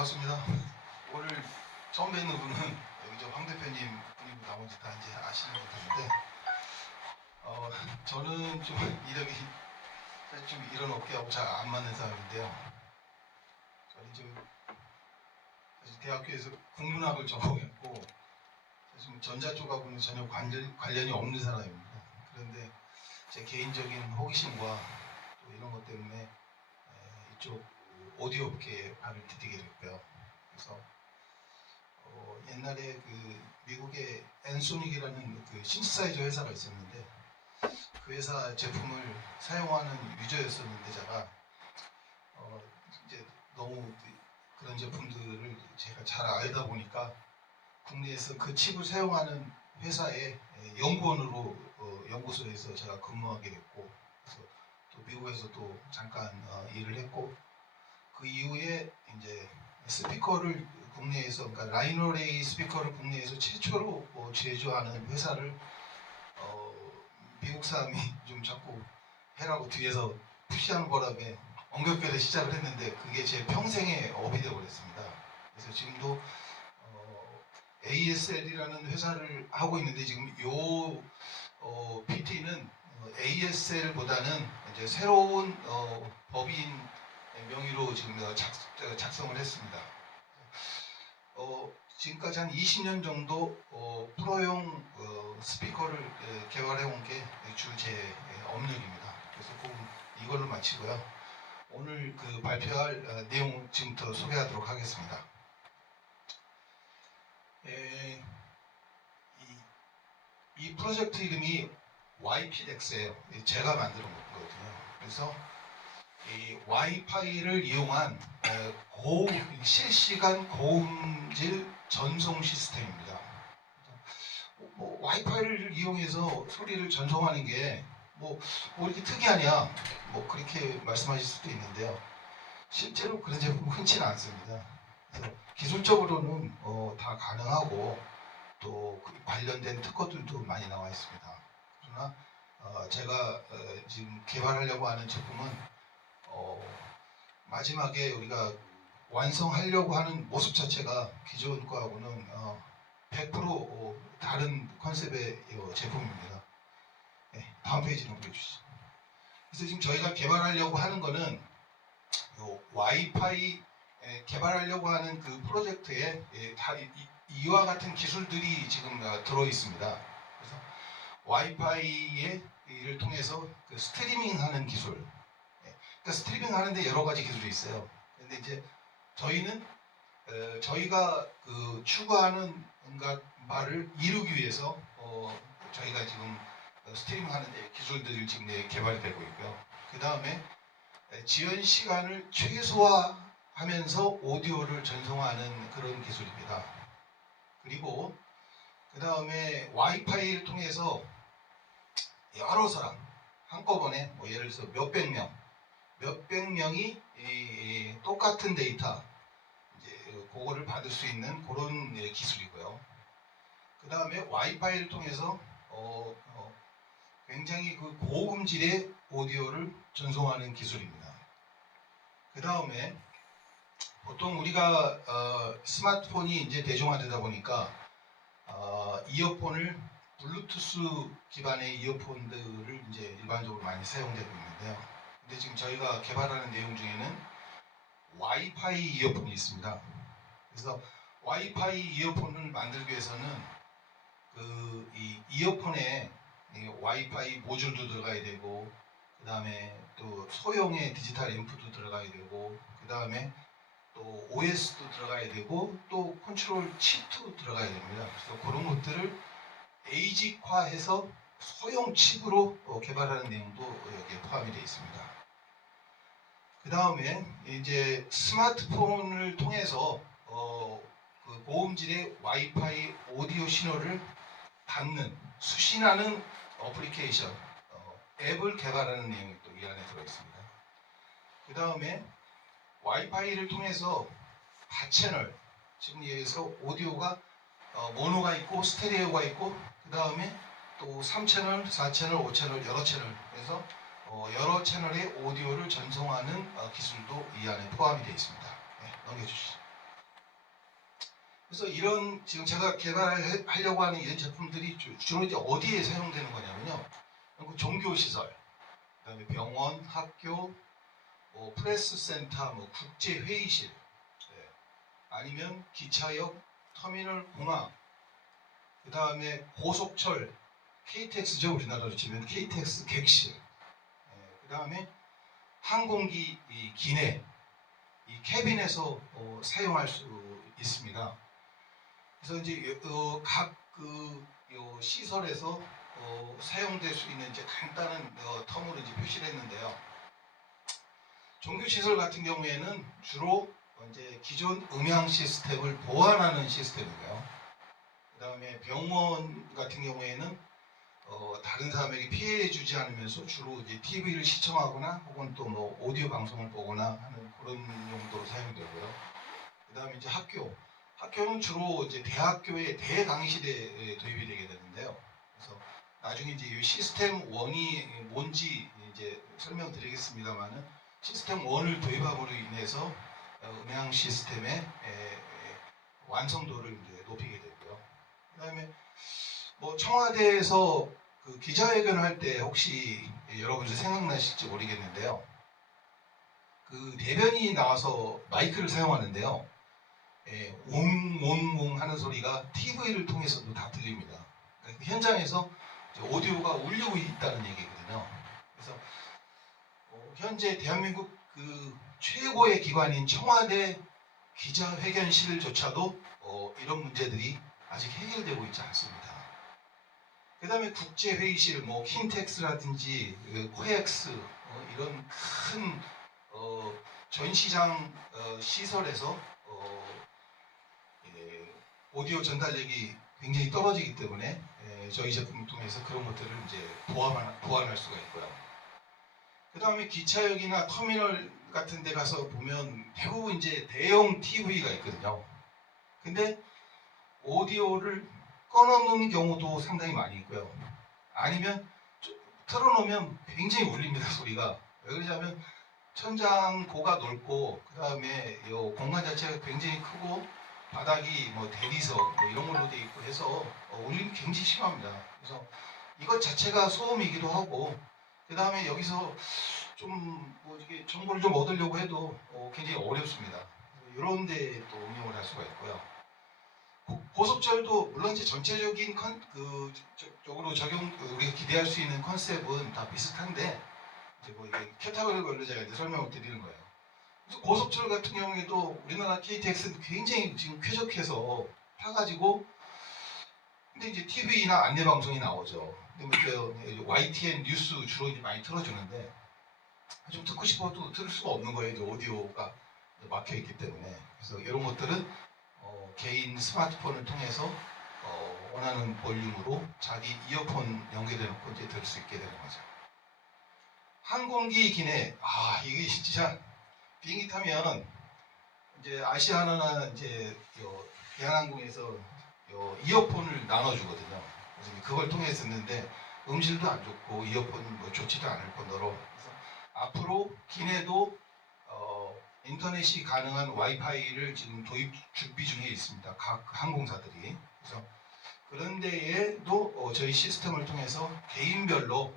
반갑습니다. 오늘 처음 뵙는 분은 여기 황 대표님 분이고 나머지 다 이제 아시는 것 같은데, 저는 좀 이력이 좀 이런 업계하고 잘 안 맞는 사람인데요. 저는 사실 대학교에서 국문학을 전공했고, 사실 전자 쪽하고는 전혀 관련이 없는 사람입니다. 그런데 제 개인적인 호기심과 또 이런 것 때문에 이쪽 오디오 업계에 발을 디디게 됐고요. 그래서 옛날에 그 미국의 엔소닉이라는 그 신시사이저 회사가 있었는데, 그 회사 제품을 사용하는 유저였었는데, 제가 이제 너무 그런 제품들을 제가 잘 알다 보니까 국내에서 그 칩을 사용하는 회사의 연구원으로 연구소에서 제가 근무하게 됐고, 그래서 또 미국에서도 잠깐 일을 했고, 그 이후에 이제 스피커를 국내에서, 그러니까 라이노레이 스피커를 국내에서 최초로 제조하는 회사를 미국 사람이 좀 자꾸 해라고 뒤에서 푸시하는 바람에 엉겹결에 시작을 했는데, 그게 제 평생의 업이 되어버렸습니다. 그래서 지금도 ASL이라는 회사를 하고 있는데, 지금 요 PT는 ASL보다는 이제 새로운 법인 명의로 지금 작성을 했습니다. 지금까지 한 20년 정도 프로용 스피커를 개발해 온 게 주 제 업력입니다. 그래서 꼭 이걸로 마치고요. 오늘 그 발표할 내용 지금부터 소개하도록 하겠습니다. 이 프로젝트 이름이 YPDX예요. 제가 만든 거거든요. 그래서 이 와이파이를 이용한 실시간 고음질 전송 시스템입니다. 와이파이를 이용해서 소리를 전송하는 게 뭐 이렇게 특이하냐, 그렇게 말씀하실 수도 있는데요. 실제로 그런 제품은 흔치는 않습니다. 그래서 기술적으로는 다 가능하고, 또 관련된 특허들도 많이 나와 있습니다. 그러나 제가 지금 개발하려고 하는 제품은 마지막에 우리가 완성하려고 하는 모습 자체가 기존 거하고는 100% 다른 컨셉의 제품입니다. 네, 다음 페이지 넘겨주시죠. 그래서 지금 저희가 개발하려고 하는 거는 와이파이 개발하려고 하는 그 프로젝트에 이와 같은 기술들이 지금 들어 있습니다. 그래서 와이파이를 통해서 그 스트리밍하는 기술, 그러니까 스트리밍 하는데 여러 가지 기술이 있어요. 근데 이제 저희는 저희가 그 추구하는 뭔가 바를 이루기 위해서 저희가 지금 스트리밍 하는데 기술들이 지금 개발이 되고 있고요. 그 다음에 지연 시간을 최소화하면서 오디오를 전송하는 그런 기술입니다. 그리고 그 다음에 와이파이를 통해서 여러 사람 한꺼번에 예를 들어서 몇백 명이 똑같은 데이터 그거를 받을 수 있는 그런 기술이고요. 그 다음에 와이파이를 통해서 굉장히 그 고음질의 오디오를 전송하는 기술입니다. 그 다음에 보통 우리가 스마트폰이 이제 대중화되다 보니까 이어폰을 블루투스 기반의 이어폰들을 이제 일반적으로 많이 사용되고 있는데요. 근데 지금 저희가 개발하는 내용 중에는 와이파이 이어폰이 있습니다. 그래서 와이파이 이어폰을 만들기 위해서는 이 이어폰에 와이파이 모듈도 들어가야 되고, 그 다음에 또 소형의 디지털 앰프도 들어가야 되고, 그 다음에 또 OS도 들어가야 되고, 또 컨트롤 칩도 들어가야 됩니다. 그래서 그런 것들을 에이직화해서 소형 칩으로 개발하는 내용도 여기에 포함이 되어 있습니다. 그 다음에 이제 스마트폰을 통해서 그 고음질의 와이파이 오디오 신호를 받는, 수신하는 어플리케이션, 앱을 개발하는 내용이 또 이 안에 들어있습니다. 그 다음에 와이파이를 통해서 다채널, 지금 여기서 오디오가 모노가 있고 스테레오가 있고, 그 다음에 또 3채널, 4채널, 5채널, 여러 채널, 그래서 여러 채널의 오디오를 전송하는 기술도 이 안에 포함이 되어 있습니다. 네, 넘겨주시죠. 그래서 이런 지금 제가 개발하려고 하는 이런 제품들이 주로 이제 어디에 사용되는 거냐면요. 종교 시설, 그다음에 병원, 학교, 프레스 센터, 국제 회의실, 네. 아니면 기차역, 터미널, 공항, 그다음에 고속철, KTX죠. 우리나라로 치면 KTX 객실, 네. 그다음에 항공기 이 기내, 이 캐빈에서 사용할 수 있습니다. 그래서 이제 각그 시설에서 사용될 수 있는 이제 간단한 텀으로 이제 표시를 했는데요. 종교시설 같은 경우에는 주로 이제 기존 음향 시스템을 보완하는 시스템이고요. 그 다음에 병원 같은 경우에는 다른 사람에게 피해 주지 않으면서 주로 이제 TV를 시청하거나 혹은 또 뭐 오디오 방송을 보거나 하는 그런 용도로 사용되고요. 그 다음에 이제 학교는 주로 이제 대학교의 대강의실에 도입이 되게 되는데요. 그래서 나중에 이제 이 시스템 1이 뭔지 이제 설명드리겠습니다만은 시스템 1을 도입함으로 인해서 음향 시스템의 완성도를 이제 높이게 되고요. 그다음에 뭐 청와대에서 그 기자회견을 할 때 혹시 여러분들 생각나실지 모르겠는데요. 그 대변인이 나와서 마이크를 사용하는데요. 웅웅웅 하는 소리가 TV를 통해서도 다 들립니다. 그러니까 현장에서 오디오가 울리고 있다는 얘기거든요. 그래서 현재 대한민국 그 최고의 기관인 청와대 기자회견실조차도 이런 문제들이 아직 해결되고 있지 않습니다. 그 다음에 국제회의실, 뭐 킨텍스라든지 코엑스 이런 큰 전시장 시설에서 오디오 전달력이 굉장히 떨어지기 때문에 저희 제품을 통해서 그런 것들을 이제 보완할 수가 있고요. 그 다음에 기차역이나 터미널 같은 데 가서 보면 대부분 이제 대형 TV가 있거든요. 근데 오디오를 꺼놓는 경우도 상당히 많이 있고요. 아니면 틀어놓으면 굉장히 울립니다, 소리가. 왜 그러냐면 천장고가 넓고 그 다음에 공간 자체가 굉장히 크고 바닥이 뭐 대리석 뭐 이런 걸로 돼 있고 해서 울림이 굉장히 심합니다. 그래서 이것 자체가 소음이기도 하고 그 다음에 여기서 좀 뭐 이게 정보를 좀 얻으려고 해도 굉장히 어렵습니다. 이런 데 또 응용을 할 수가 있고요. 고속철도 물론 이제 전체적인 쪽으로 우리가 기대할 수 있는 컨셉은 다 비슷한데 이제 뭐 이게 캐타고리별로 제가 이제 설명을 드리는 거예요. 그래서 고속철 같은 경우에도 우리나라 KTX는 굉장히 지금 쾌적해서 타가지고 근데 이제 TV나 안내 방송이 나오죠. 근데 뭐 YTN 뉴스 주로 이제 많이 틀어주는데 좀 듣고 싶어도 들을 수가 없는 거예요. 이제 오디오가 막혀 있기 때문에. 그래서 이런 것들은 개인 스마트폰을 통해서 원하는 볼륨으로 자기 이어폰 연결해 놓고 이제 들을 수 있게 되는 거죠. 항공기 기내, 이게 진짜 비행기 타면 이제 아시아나나 이제 대한항공에서 이어폰을 나눠주거든요. 그래서 그걸 통해서 듣는데 음질도 안 좋고 이어폰 뭐 좋지도 않을 뿐더러 그래서 앞으로 기내도 인터넷이 가능한 와이파이를 지금 도입 준비 중에 있습니다. 각 항공사들이. 그래서 그런 데에도 저희 시스템을 통해서 개인별로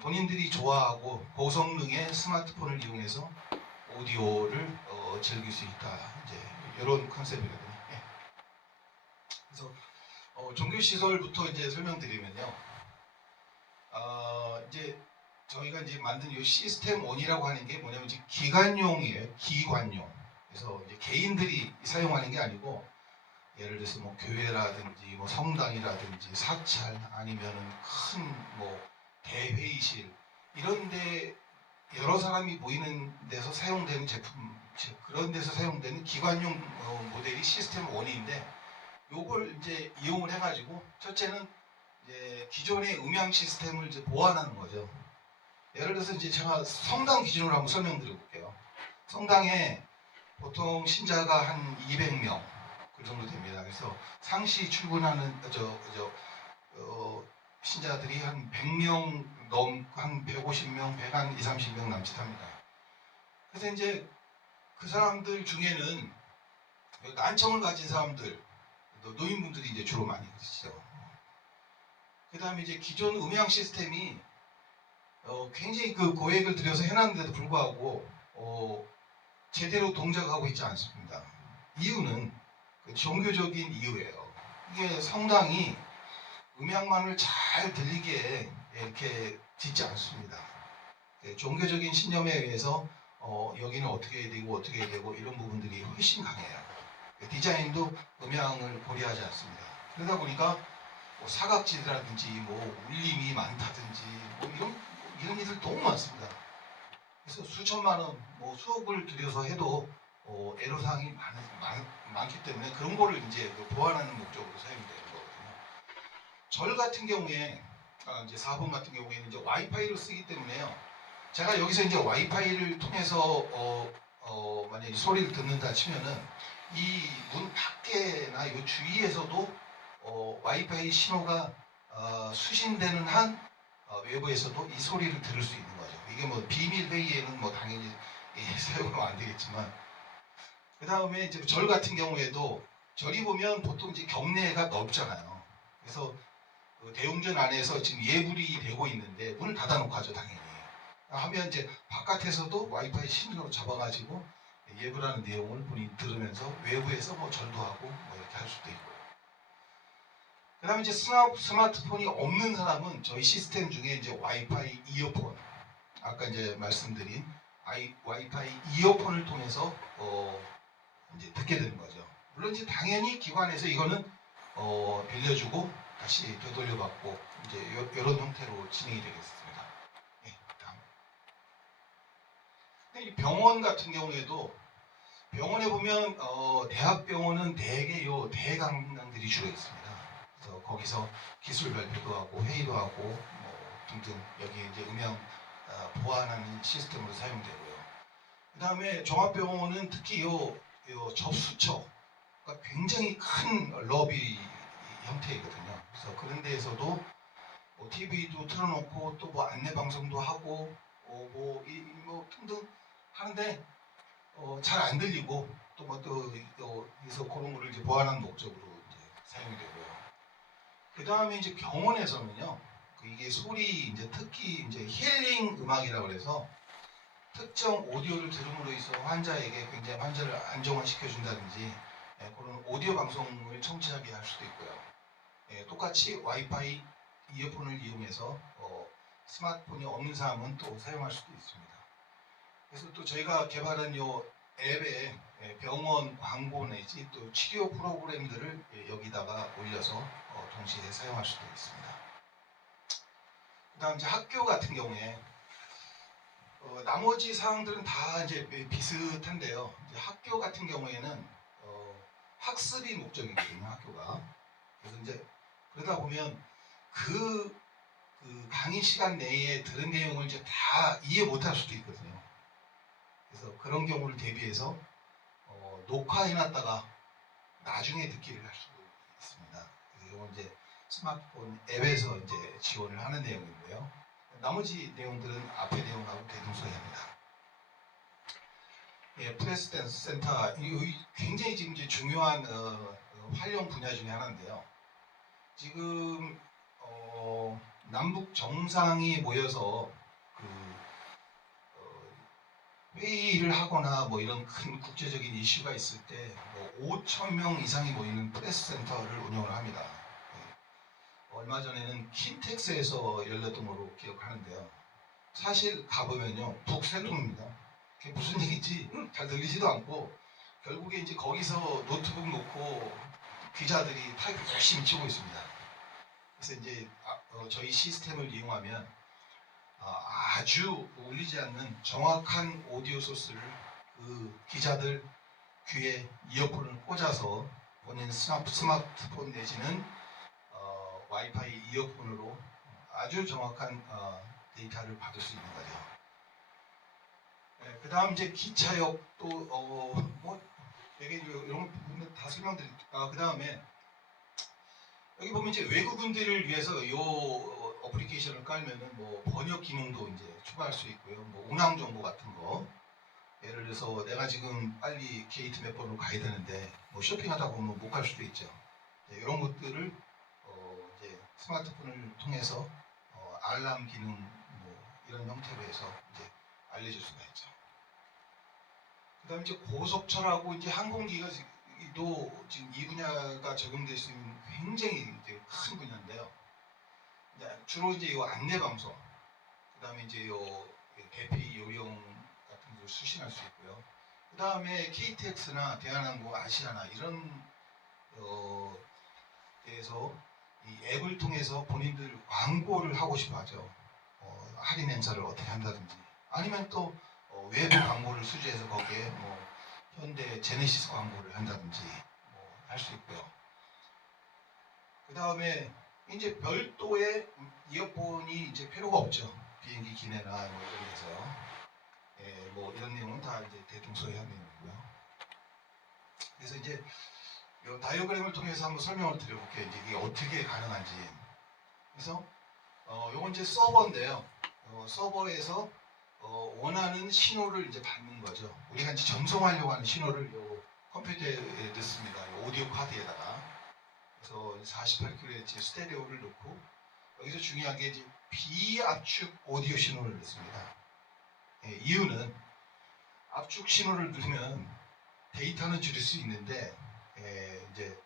본인들이 좋아하고 고성능의 스마트폰을 이용해서 오디오를 즐길 수 있다. 이제 이런 컨셉이거든요. 예. 그래서 종교 시설부터 이제 설명드리면요. 이제 저희가 이제 만든 이 시스템 1이라고 하는 게 뭐냐면 이제 기관용이에요. 기관용. 그래서 이제 개인들이 사용하는 게 아니고 예를 들어서 뭐 교회라든지 뭐 성당이라든지 사찰 아니면은 큰 뭐 대회의실 이런데 여러 사람이 모이는 데서 사용되는 제품 그런 데서 사용되는 기관용 모델이 시스템 1인데 요걸 이제 이용을 해가지고 첫째는 이제 기존의 음향 시스템을 이제 보완하는 거죠. 예를 들어서 이제 제가 성당 기준으로 한번 설명드려 볼게요. 성당에 보통 신자가 한 200명 그 정도 됩니다. 그래서 상시 출근하는 신자들이 한 100명 한 150명, 100한 2, 30명 남짓합니다. 그래서 이제 그 사람들 중에는 난청을 가진 사람들, 노인분들이 이제 주로 많이 그러시죠. 그 다음에 이제 기존 음향 시스템이 굉장히 그 고액을 들여서 해놨는데도 불구하고 제대로 동작하고 있지 않습니다. 이유는 그 종교적인 이유예요. 이게 성당이 음향만을 잘 들리게 이렇게 짓지 않습니다. 종교적인 신념에 의해서 여기는 어떻게 해야 되고 어떻게 해야 되고 이런 부분들이 훨씬 강해요. 디자인도 음향을 고려하지 않습니다. 그러다 보니까 뭐 사각지대라든지 뭐 울림이 많다든지 뭐 이런 일들 너무 많습니다. 그래서 수천만 원, 뭐 수억을 들여서 해도 애로사항이 많기 때문에 그런 거를 이제 보완하는 목적으로 사용되는 거거든요. 절 같은 경우에 이제 4번 같은 경우에는 이제 와이파이를 쓰기 때문에요. 제가 여기서 이제 와이파이를 통해서 만약에 소리를 듣는다 치면은 이 문 밖에나 이 주위에서도 와이파이 신호가 수신되는 한 외부에서도 이 소리를 들을 수 있는 거죠. 이게 뭐 비밀 회의에는 뭐 당연히 사용하면 안 되겠지만, 그 다음에 이제 절 같은 경우에도 절이 보면 보통 이제 경내가 넓잖아요. 그래서 그 대웅전 안에서 지금 예불이 되고 있는데 문을 닫아놓고 하죠, 당연히. 하면 이제 바깥에서도 와이파이 신호로 잡아가지고 예불하는 내용을 본인이 들으면서 외부에서 뭐 절도 하고 뭐 이렇게 할 수도 있고요. 그 다음에 이제 스마트폰이 없는 사람은 저희 시스템 중에 이제 와이파이 이어폰, 아까 이제 말씀드린 와이파이 이어폰을 통해서 이제 듣게 되는 거죠. 물론 이제 당연히 기관에서 이거는 빌려주고 다시 되돌려받고 이제 이런 형태로 진행이 되겠습니다. 네, 다음. 이 병원 같은 경우에도 병원에 보면 대학병원은 대개 요 대강당들이 주로 있습니다. 그래서 거기서 기술 발표도 하고 회의도 하고 뭐 등등 여기 이제 음향 보완하는 시스템으로 사용되고요. 그 다음에 종합병원은 특히 요 접수처가 굉장히 큰 러비 형태이거든요. 그래서 그런 데에서도 뭐 TV도 틀어놓고 또 뭐 안내 방송도 하고 뭐 등등 하는데 잘 안 들리고 또 뭐 또 여기서 그런 거를 이제 보완하는 목적으로 이제 사용이 되고요. 그 다음에 이제 병원에서는요, 이게 소리 이제 특히 이제 힐링 음악이라고 해서 특정 오디오를 들음으로 해서 환자에게 굉장히 환자를 안정화시켜 준다든지 그런 오디오 방송을 청취하게 할 수도 있고요. 똑같이 와이파이 이어폰을 이용해서 스마트폰이 없는 사람은 또 사용할 수도 있습니다. 그래서 또 저희가 개발한 요 앱에 병원 광고 내지 또 치료 프로그램들을 여기다가 올려서 동시에 사용할 수도 있습니다. 그다음 이제 학교 같은 경우에 나머지 사항들은 다 이제 비슷한데요. 이제 학교 같은 경우에는 학습이 목적이거든요. 학교가. 그래서 이제 그러다 보면 그 강의 시간 내에 들은 내용을 이제 다 이해 못할 수도 있거든요. 그래서 그런 경우를 대비해서 녹화해놨다가 나중에 듣기를 할 수도 있습니다. 그래서 이건 이제 스마트폰 앱에서 이제 지원을 하는 내용인데요. 나머지 내용들은 앞에 내용하고 대동소이합니다. 프레스 댄스 센터 굉장히 지금 이제 중요한 활용 분야 중에 하나인데요. 지금 남북 정상이 모여서 회의를 하거나 뭐 이런 큰 국제적인 이슈가 있을 때 뭐 5,000명 이상이 모이는 프레스 센터를 운영을 합니다. 얼마 전에는 킨텍스에서 열렸던 걸로 기억하는데요. 사실 가보면요, 북새통입니다. 그게 무슨 얘기인지 잘 들리지도 않고 결국에 이제 거기서 노트북 놓고 기자들이 타이핑 열심히 치고 있습니다. 그래서 이제 저희 시스템을 이용하면 아주 울리지 않는 정확한 오디오 소스를 그 기자들 귀에 이어폰을 꽂아서 본인 스마트폰 내지는 와이파이 이어폰으로 아주 정확한 데이터를 받을 수 있는 거죠. 그 다음 이제 기차역도 뭐 되게 이런 부분들 다 설명드릴게요. 그 다음에 여기 보면 이제 외국인들을 위해서 이 어플리케이션을 깔면은 뭐 번역 기능도 이제 추가할 수 있고요. 뭐 운항 정보 같은 거. 예를 들어서 내가 지금 빨리 게이트 몇 번으로 가야 되는데 뭐 쇼핑하다 보면 못 갈 수도 있죠. 이런 것들을 이제 스마트폰을 통해서 알람 기능 뭐 이런 형태로 해서 이제 알려줄 수가 있죠. 그다음에 이제 고속철하고 이제 항공기가 지금 이 분야가 적용될 수 있는 굉장히 이제 큰 분야인데요. 이제 주로 이제 이 안내 방송, 그다음에 이제 요 대피 요령 같은 걸 수신할 수 있고요. 그다음에 KTX나 대한항공, 아시아나 이런 데에서 이 앱을 통해서 본인들 광고를 하고 싶어하죠. 할인 행사를 어떻게 한다든지, 아니면 또 외부 광고를 수주해서 거기에 뭐 현대 제네시스 광고를 한다든지 뭐 할 수 있고요. 그 다음에 이제 별도의 이어폰이 이제 필요가 없죠. 비행기 기내나 뭐 이런 데서. 예, 뭐 이런 내용은 다 이제 대중 소유한 내용이고요. 그래서 이제 이 다이어그램을 통해서 한번 설명을 드려볼게요. 이제 이게 어떻게 가능한지. 그래서 요건 이제 서버인데요. 서버에서 원하는 신호를 이제 받는 거죠. 우리가 이제 전송하려고 하는 신호를 요 컴퓨터에 넣습니다. 오디오 카드에다가. 그래서 48kHz 스테레오를 넣고 여기서 중요한 게 이제 비압축 오디오 신호를 넣습니다. 예, 이유는 압축 신호를 넣으면 데이터는 줄일 수 있는데 이제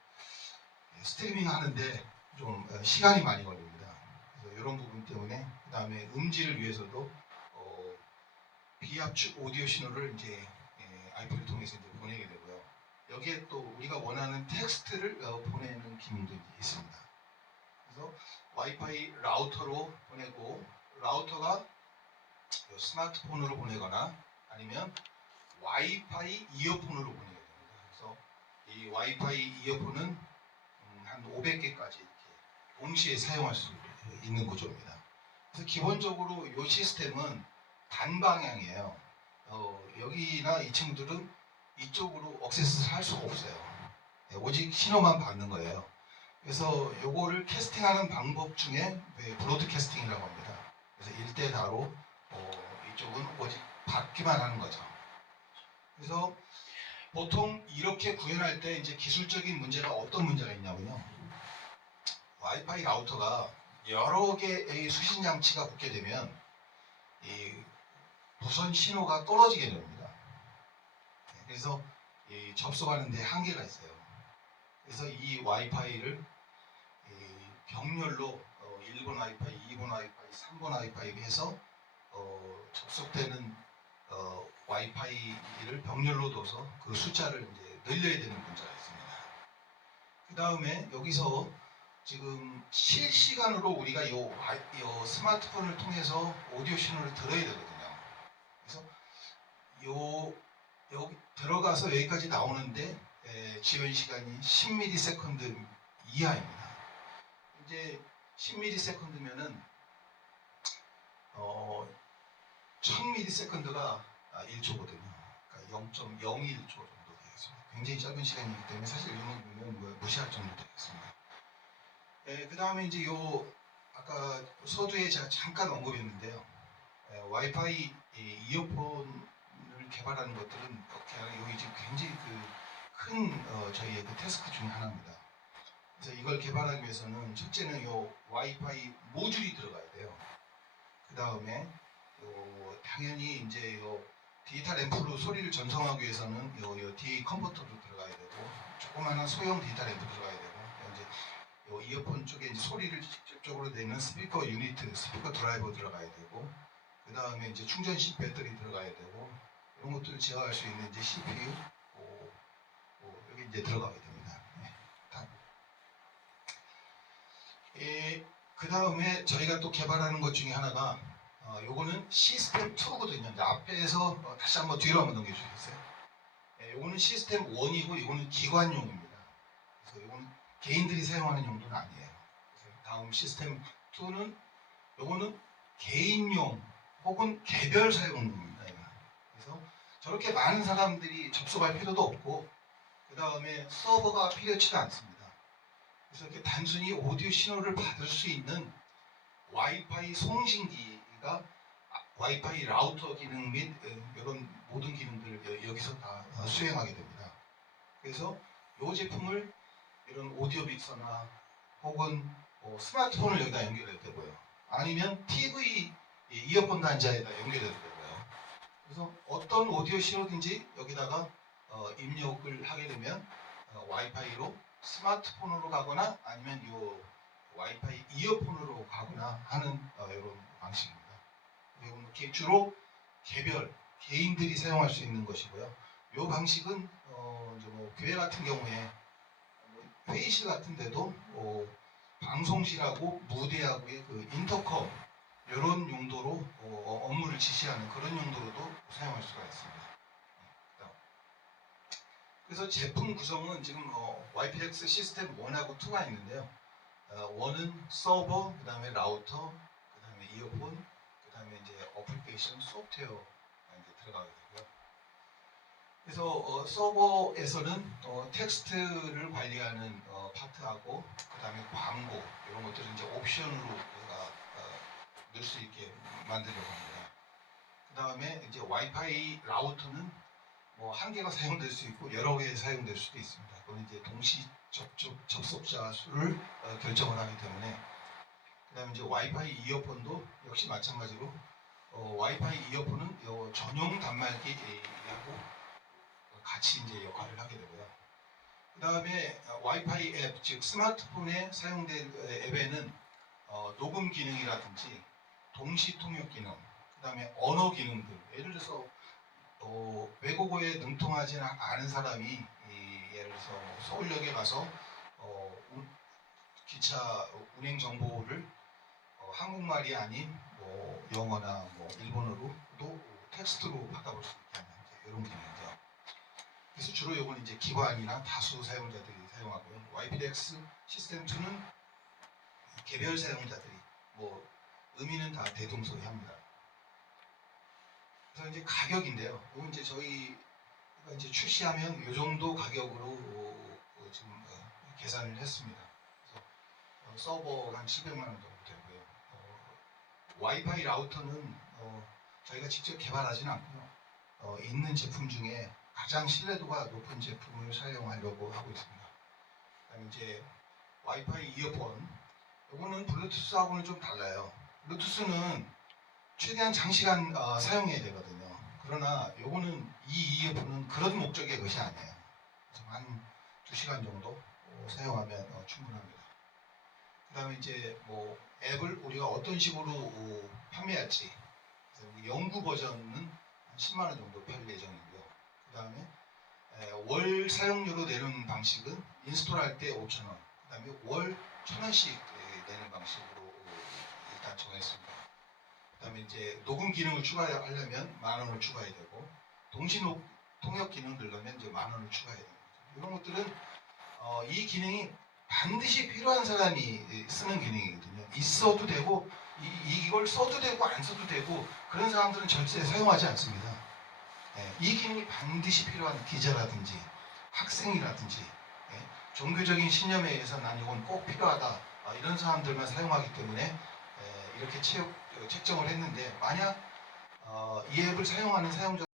스트리밍 하는데 좀 시간이 많이 걸립니다. 그래서 이런 부분 때문에 그 다음에 음질을 위해서도 비압축 오디오 신호를 이제 아이폰을 통해서 이제 보내게 되고요. 여기에 또 우리가 원하는 텍스트를 보내는 기능도 이제 있습니다. 그래서 와이파이 라우터로 보내고 라우터가 스마트폰으로 보내거나 아니면 와이파이 이어폰으로 보내게 됩니다. 그래서 이 와이파이 이어폰은 한 500개까지 이렇게 동시에 사용할 수 있는 구조입니다. 그래서 기본적으로 이 시스템은 단방향이에요. 여기나 이 친구들은 이쪽으로 억세스를 할 수가 없어요. 오직 신호만 받는 거예요. 그래서 요거를 캐스팅하는 방법 중에 브로드캐스팅이라고 합니다. 그래서 1대4로 이쪽은 오직 받기만 하는 거죠. 그래서 보통 이렇게 구현할 때 이제 기술적인 문제가 어떤 문제가 있냐면요. 와이파이 라우터가 여러 개의 수신 장치가 붙게 되면 이 무선 신호가 떨어지게 됩니다. 그래서 이 접속하는 데 한계가 있어요. 그래서 이 와이파이를 병렬로 1번 와이파이, 2번 와이파이, 3번 와이파이 해서 접속되는 와이파이를 병렬로 둬서 그 숫자를 이제 늘려야 되는 문제가 있습니다. 그 다음에 여기서 지금 실시간으로 우리가 요 스마트폰을 통해서 오디오 신호를 들어야 되거든요. 그래서 여기 들어가서 여기까지 나오는데 지연 시간이 10ms 이하입니다. 이제 10ms면은 1000ms가 1초거든요. 그러니까 0.01초 정도 되겠습니다. 굉장히 짧은 시간이기 때문에 사실 이런 부분은 무시할 정도 되겠습니다. 그 다음에 이제 아까 서두에 제가 잠깐 언급했는데요. 와이파이 이어폰을 개발하는 것들은 여기 지금 굉장히 큰 저희의 태스크 중에 하나입니다. 그래서 이걸 개발하기 위해서는 첫째는 와이파이 모듈이 들어가야 돼요. 그 다음에 당연히 이제 디지털 앰프로 소리를 전송하기 위해서는 DA 컨버터도 들어가야 되고 조그마한 소형 디지털 앰프 들어가야 되고 이제 이어폰 쪽에 이제 소리를 직접적으로 내는 스피커 유니트, 스피커 드라이버 들어가야 되고 그 다음에 이제 충전식 배터리 들어가야 되고 이런 것들을 제어할 수 있는 이제 CPU 여기 이제 들어가게 됩니다. 그 다음에 저희가 또 개발하는 것 중에 하나가 요거는 시스템 2거든요. 앞에서 다시 한번 뒤로 한번 넘겨주시겠어요? 요거는 시스템 1이고 요거는 기관용입니다. 그래서 요거는 개인들이 사용하는 용도는 아니에요. 그래서 다음 시스템 2는 요거는 개인용 혹은 개별 사용용입니다. 그래서 저렇게 많은 사람들이 접속할 필요도 없고 그 다음에 서버가 필요치도 않습니다. 그래서 이렇게 단순히 오디오 신호를 받을 수 있는 와이파이 송신기가 와이파이 라우터 기능 및 이런 모든 기능들을 여기서 다 수행하게 됩니다. 그래서 이 제품을 이런 오디오 믹서나 혹은 스마트폰을 여기다 연결해도 되고요. 아니면 TV 이어폰 단자에다 연결해도 되고요. 그래서 어떤 오디오 신호든지 여기다가 입력을 하게 되면 와이파이로 스마트폰으로 가거나 아니면 이 와이파이 이어폰으로 가거나 하는 이런 방식입니다. 이건 주로 개인들이 사용할 수 있는 것이고요. 이 방식은 이제 뭐 교회 같은 경우에 회의실 같은 데도 방송실하고 무대하고의 그 인터컴 이런 용도로 업무를 지시하는 그런 용도로도 사용할 수가 있습니다. 그래서 제품 구성은 지금 YPX 시스템 1하고 2가 있는데요. 1은 서버, 그 다음에 라우터, 그 다음에 이어폰, 그 다음에 이제 어플리케이션 소프트웨어가 이제 들어가게 되고요. 그래서 서버에서는 텍스트를 관리하는 파트하고 그 다음에 광고 이런 것들을 이제 옵션으로 우리가 넣을 수 있게 만들려고 합니다. 그 다음에 이제 와이파이 라우터는 뭐 한 개가 사용될 수 있고 여러 개 사용될 수도 있습니다. 그건 이제 동시 접속자 수를 결정을 하기 때문에 그다음에 이제 와이파이 이어폰도 역시 마찬가지로 와이파이 이어폰은 전용 단말기하고 같이 이제 역할을 하게 되고요. 그다음에 와이파이 앱, 즉 스마트폰에 사용된 앱에는 녹음 기능이라든지 동시 통역 기능, 그다음에 언어 기능들, 예를 들어서 외국어에 능통하지 않은 사람이 예를 들어서 서울역에 가서 기차 운행 정보를 한국말이 아닌 뭐 영어나 뭐 일본어로도 텍스트로 바꿔볼 수 있게 하는 이런 기능이죠. 그래서 주로 이건 이제 기관이나 다수 사용자들이 사용하고요. YPX 시스템 2는 개별 사용자들이 뭐 의미는 다 대동소이합니다. 그래서 이제 가격인데요. 이건 이제 저희가 이제 출시하면 이 정도 가격으로 지금 계산을 했습니다. 그래서 서버가 한 700만 원 정도 되고요. 와이파이 라우터는 저희가 직접 개발하지는 않고요. 있는 제품 중에 가장 신뢰도가 높은 제품을 사용하려고 하고 있습니다. 그다음에 이제 와이파이 이어폰, 이거는 블루투스하고는 좀 달라요. 블루투스는 최대한 장시간 사용해야 되거든요. 그러나 요거는 이 이어폰은 그런 목적의 것이 아니에요. 한 2시간 정도 사용하면 충분합니다. 그 다음에 이제 뭐 앱을 우리가 어떤 식으로 판매할지, 연구 버전은 한 10만 원 정도 팔 예정이고요. 그 다음에 월 사용료로 내는 방식은 인스톨할 때 5,000원, 그 다음에 월 1,000원씩 내는 방식으로 일단 정했습니다. 그 다음에 이제 녹음 기능을 추가하려면 10,000원을 추가해야 되고, 동시 통역 기능 들려면 이제 10,000원을 추가해야 됩니다. 이런 것들은 이 기능이 반드시 필요한 사람이 쓰는 기능이거든요. 있어도 되고 이걸 써도 되고 안 써도 되고 그런 사람들은 절대 사용하지 않습니다. 이 기능이 반드시 필요한 기자라든지 학생이라든지 종교적인 신념에 의해서 난 이건 꼭 필요하다 이런 사람들만 사용하기 때문에 이렇게 책정을 했는데 만약 이 앱을 사용하는 사용자